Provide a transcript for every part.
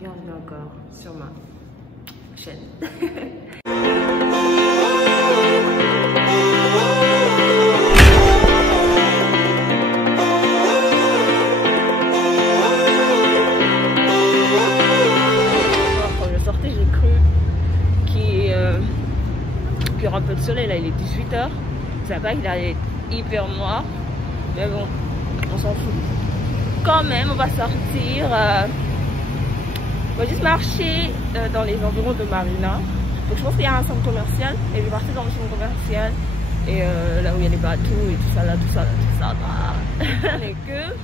Bienvenue encore sur ma chaîne. Quand je sortais, j'ai cru qu'il y aura un peu de soleil. Là, il est 18h. Je savais pas qu'il allait être hyper noir. Mais bon, on s'en fout. Quand même, on va sortir. On va juste marcher dans les environs de Marina. Donc je pense qu'il y a un centre commercial. Et je vais partir dans le centre commercial. Et là où il y a les bateaux et tout ça là, tout ça là, tout ça là. Et que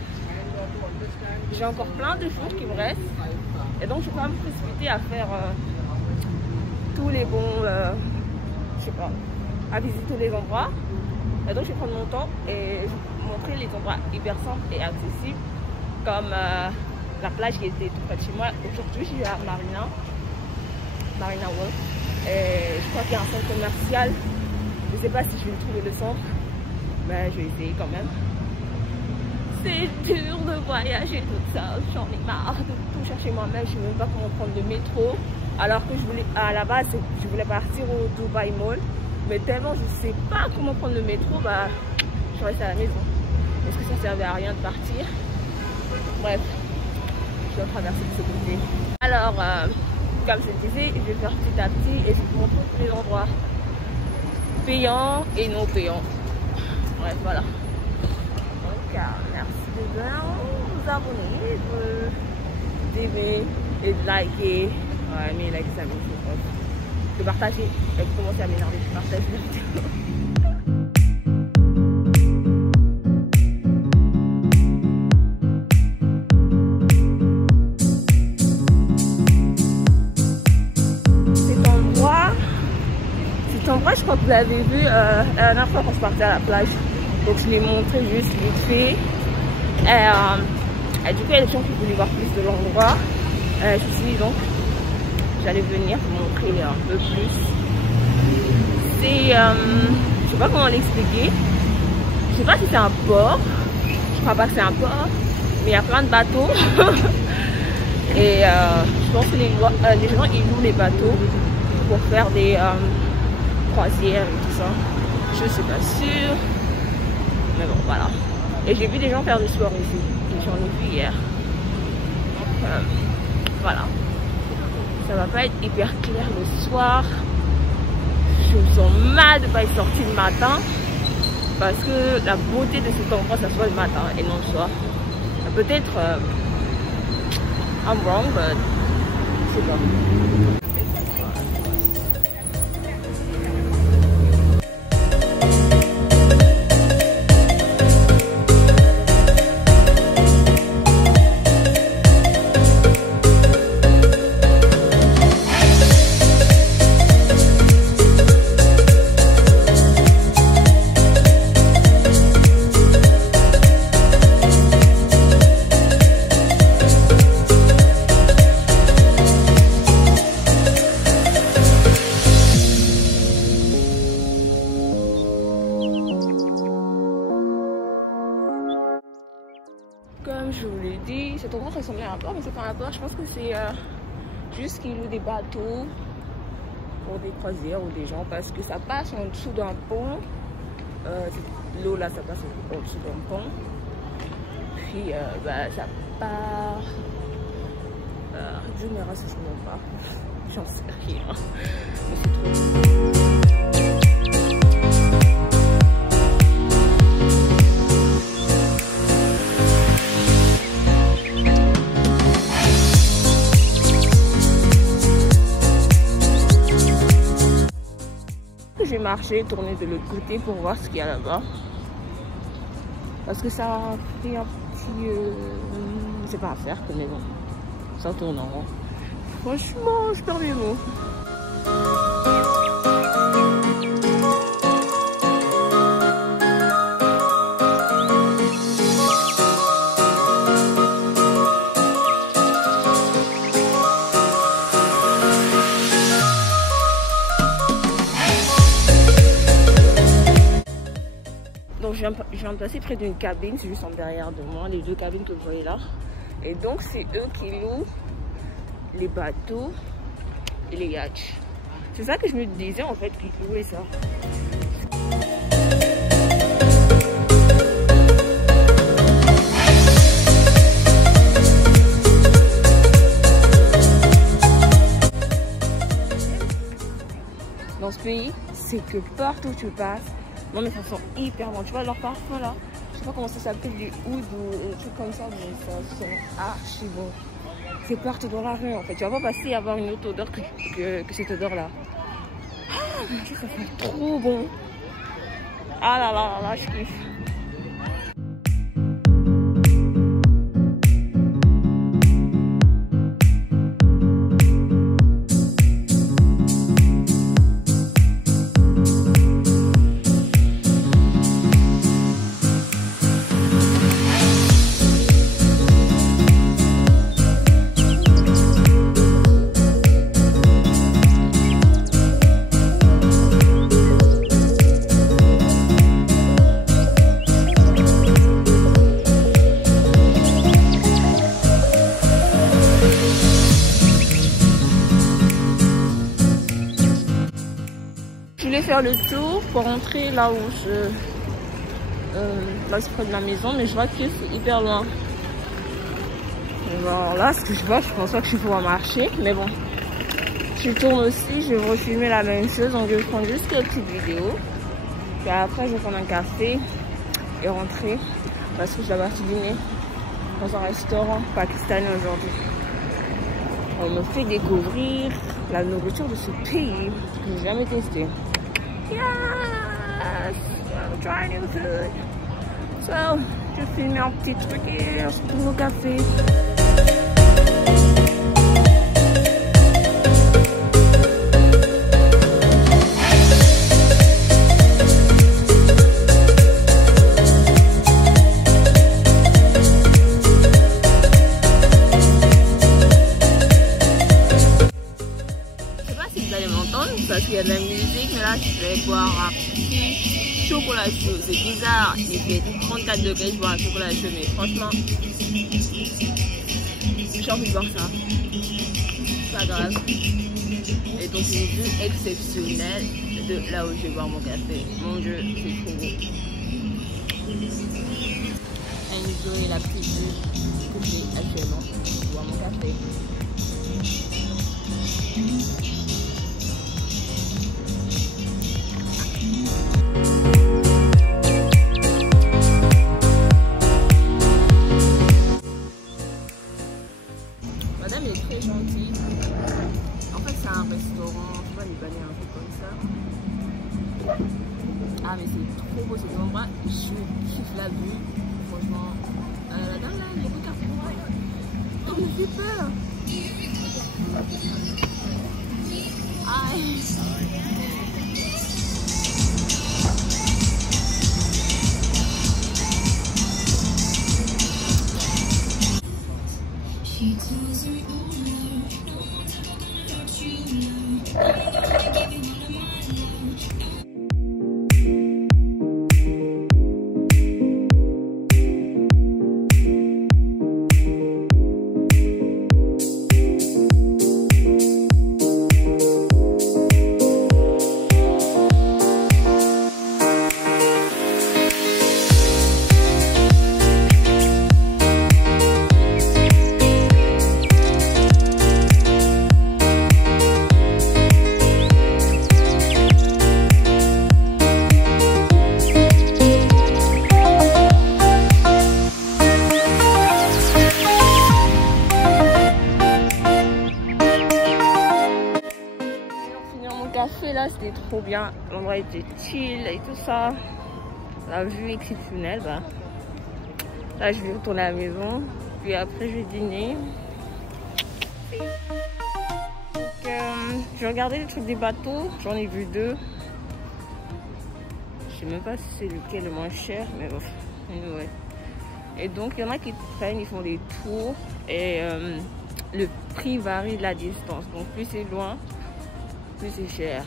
j'ai encore plein de jours qui me restent. Et donc je vais pas me précipiter à faire tous les bons, je sais pas, à visiter les endroits. Et donc je vais prendre mon temps et je vais vous montrer les endroits hyper simples et accessibles. Comme la plage qui était tout près de chez moi. Aujourd'hui, je suis à Marina World. Et je crois qu'il y a un centre commercial. Je ne sais pas si je vais trouver le centre, mais je vais essayer quand même. C'est dur de voyager tout ça. J'en ai marre de tout chercher moi-même. Je ne sais même pas comment prendre le métro. Alors que je voulais, à la base, je voulais partir au Dubai Mall. Mais tellement je ne sais pas comment prendre le métro, bah, je suis restée à la maison. Est-ce que ça ne servait à rien de partir? Bref, je dois traverser de ce côté. Alors, comme je disais, je vais faire petit à petit et je vais vous montrer tous les endroits payants et non payants. Bref, voilà. Donc, merci de bien vous abonner, d'aimer et de liker. Ouais, mais like ça, de partager. Et vous commencez à m'énerver, je partage la vidéo. Je crois que vous l'avez vu la dernière fois quand je partais à la plage. Donc je l'ai montré juste vite fait. Et du coup, il y a des gens qui voulaient voir plus de l'endroit. Je me suis dit donc, j'allais venir vous montrer un peu plus. C'est, je sais pas comment l'expliquer. Je sais pas si c'est un port. Je crois pas que c'est un port. Mais il y a plein de bateaux. Et je pense que les gens ils louent les bateaux pour faire des croisière et tout ça, je suis pas sûre, mais bon voilà. Et j'ai vu des gens faire du sport ici, et j'en ai vu hier. Donc voilà, ça va pas être hyper clair le soir. Je me sens mal de pas être sortie le matin parce que la beauté de cet endroit ça soit le matin et non le soir. Peut-être I'm wrong, but je sais pas. Comme je vous l'ai dit, cet endroit ressemble à un port, mais c'est pas un port. Je pense que c'est juste qu'ils louent des bateaux pour des croisières ou des gens parce que ça passe en dessous d'un pont. L'eau là, ça passe en dessous d'un pont. Puis bah, ça part. Je ne me rassure pas. J'en sais rien. Mais c'est trop. Je vais marcher, tourner de l'autre côté pour voir ce qu'il y a là-bas. Parce que ça fait un petit... je sais pas à faire, mais bon. Ça tourne en rond. Franchement, je perds mes mots. Donc je viens de passer près d'une cabine, c'est juste en derrière de moi, les deux cabines que vous voyez là. Et donc c'est eux qui louent les bateaux et les yachts. C'est ça que je me disais en fait, qu'ils louaient ça. Dans ce pays, c'est que partout où tu passes, non mais ça sent hyper bon. Tu vois leur parfum là, je sais pas comment ça s'appelle, du oud ou des trucs comme ça, mais ça sent archi bon. C'est partout dans la rue en fait. Tu vas pas passer et avoir une autre odeur que cette odeur là. Ah mon dieu, ça sent trop bon. Ah là là là, je kiffe. Faire le tour pour rentrer là où là c'est près de la maison, mais je vois que c'est hyper loin. Et bon, là ce que je vois, je pense pas que je vais pouvoir marcher, mais bon, je tourne aussi, je vais refilmer la même chose, donc je vais prendre juste quelques petites vidéos, puis après je vais prendre un café et rentrer parce que je dois partir dîner dans un restaurant pakistanais aujourd'hui. On me fait découvrir la nourriture de ce pays que j'ai jamais testé. Yes, I'm trying new food. So, je filme un petit truc et je retourne au café. Parce qu'il y a de la musique, mais là je vais boire un petit chocolat chaud. C'est bizarre, il fait 34 degrés, je bois un chocolat chaud, mais franchement, j'ai envie de boire ça. Pas grave. Et donc une vue exceptionnelle de là où je vais boire mon café. Mon Dieu, c'est trop beau. Enjoy la petite vue que j'ai actuellement pour boire mon café. Madame est très gentille. En fait, c'est un restaurant, tu vois, libanais, un peu comme ça. Ah, mais c'est trop beau cet endroit. Je kiffe la vue. Franchement, la dame là, elle regarde pour moi. Oh, me fait peur. Aïe. Là c'était trop bien, l'endroit était chill et tout ça, la vue exceptionnelle. Bah. Là je vais retourner à la maison, puis après je vais dîner. Donc, je vais regarder les trucs des bateaux, j'en ai vu 2. Je sais même pas si c'est lequel le moins cher, mais bon, anyway. Et donc il y en a qui prennent, ils font des tours et le prix varie de la distance, donc plus c'est loin, plus c'est cher.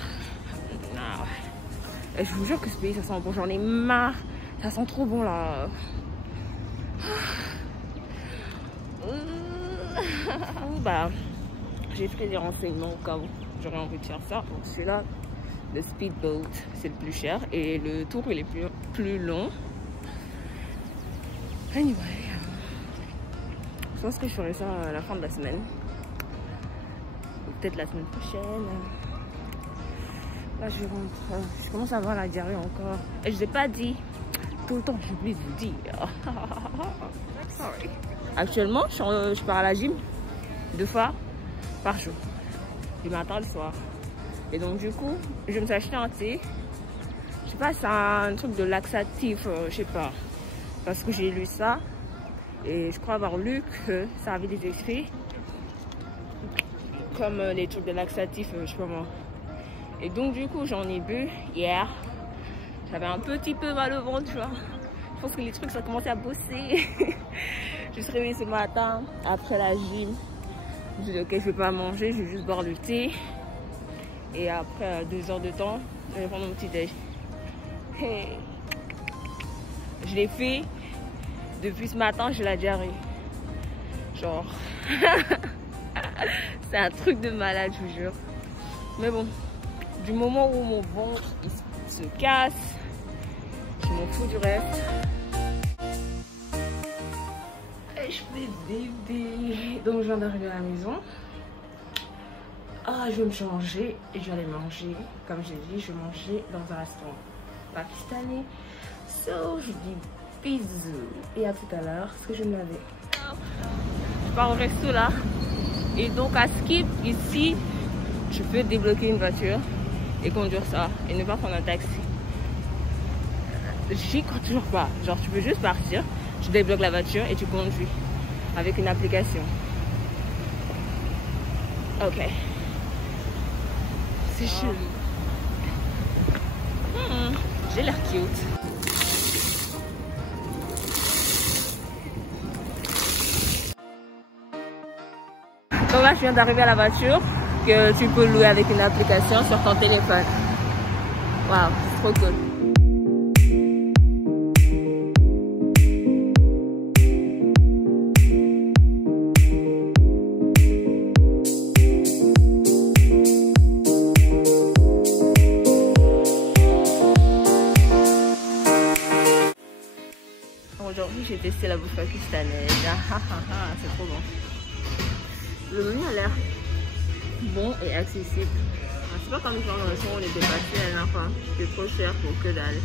Ah ouais. Et je vous jure que ce pays ça sent bon, j'en ai marre, ça sent trop bon là. Bah, j'ai pris des renseignements au cas où j'aurais envie de faire ça. Donc celui-là, le speedboat, c'est le plus cher et le tour il est plus long. Anyway, je pense que je ferai ça à la fin de la semaine. Ou peut-être la semaine prochaine. Là je rentre, je commence à avoir la diarrhée encore. Et je vous ai pas dit, tout le temps j'oublie de vous dire. Sorry. Actuellement, je pars à la gym 2 fois par jour. Du matin et le soir. Et donc du coup, je me suis acheté un thé. Je sais pas, c'est un truc de laxatif, je sais pas. Parce que j'ai lu ça. Et je crois avoir lu que ça avait des effets. Comme les trucs de laxatif, je sais pas moi. Et donc du coup, j'en ai bu hier. J'avais un petit peu mal au ventre, tu vois. Je pense que les trucs, ça a commencé à bosser. Je me suis réveillée ce matin, après la gym. Je me suis dit, ok, je vais pas manger, je vais juste boire le thé. Et après 2 heures de temps, je vais prendre mon petit déj. Hey. Je l'ai fait. Depuis ce matin, j'ai la diarrhée. Genre. C'est un truc de malade, je vous jure. Mais bon, du moment où mon ventre il se casse, je m'en fous du reste. Et je fais bébé. Donc je viens d'arriver à la maison. Ah, je vais me changer et je vais aller manger. Comme j'ai dit, je vais manger dans un restaurant pakistanais. So, je dis bisous et à tout à l'heure parce que je vais me laver. Je pars au resto là. Et donc à Skip, ici, je peux débloquer une voiture et conduire ça et ne pas prendre un taxi. J'y crois toujours pas. Genre tu peux juste partir, tu débloques la voiture et tu conduis avec une application. Ok. C'est chelou. J'ai l'air cute. Donc là, je viens d'arriver à la voiture que tu peux louer avec une application sur ton téléphone. Waouh, trop cool. Aujourd'hui, j'ai testé la bouffe pakistanaise. C'est trop bon. Le menu a l'air bon et accessible. C'est pas comme genre dans le son où on était passé la dernière fois. C'était trop cher pour que dalle.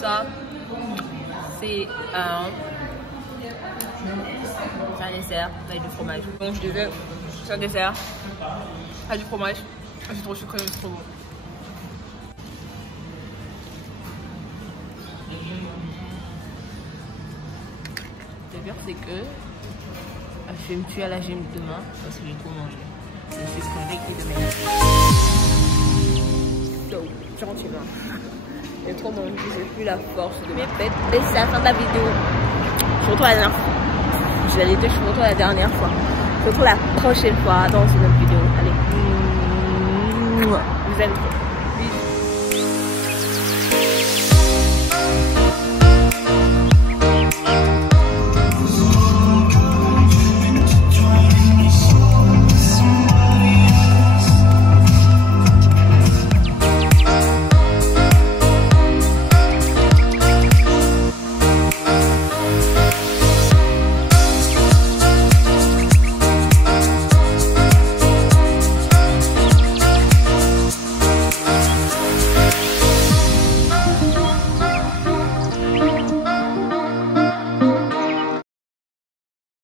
Ça, c'est un dessert avec du fromage. Donc je disais, c'est un dessert avec du fromage. C'est trop sucré, mais c'est trop bon. Le pire c'est que je vais me tuer à la gym demain parce que j'ai trop mangé. Je suis convaincue de mes. So, gentiment. J'ai trop mangé, j'ai plus la force de mes têtes. Et c'est la fin de la vidéo. Je vous retrouve la dernière fois. Je l'ai dit, je vous retrouve la dernière fois. Je vous retrouve la prochaine fois dans une autre vidéo. Allez. Je vous aime trop.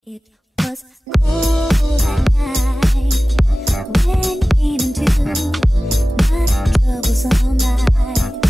It was cold at night when you came into my troublesome life.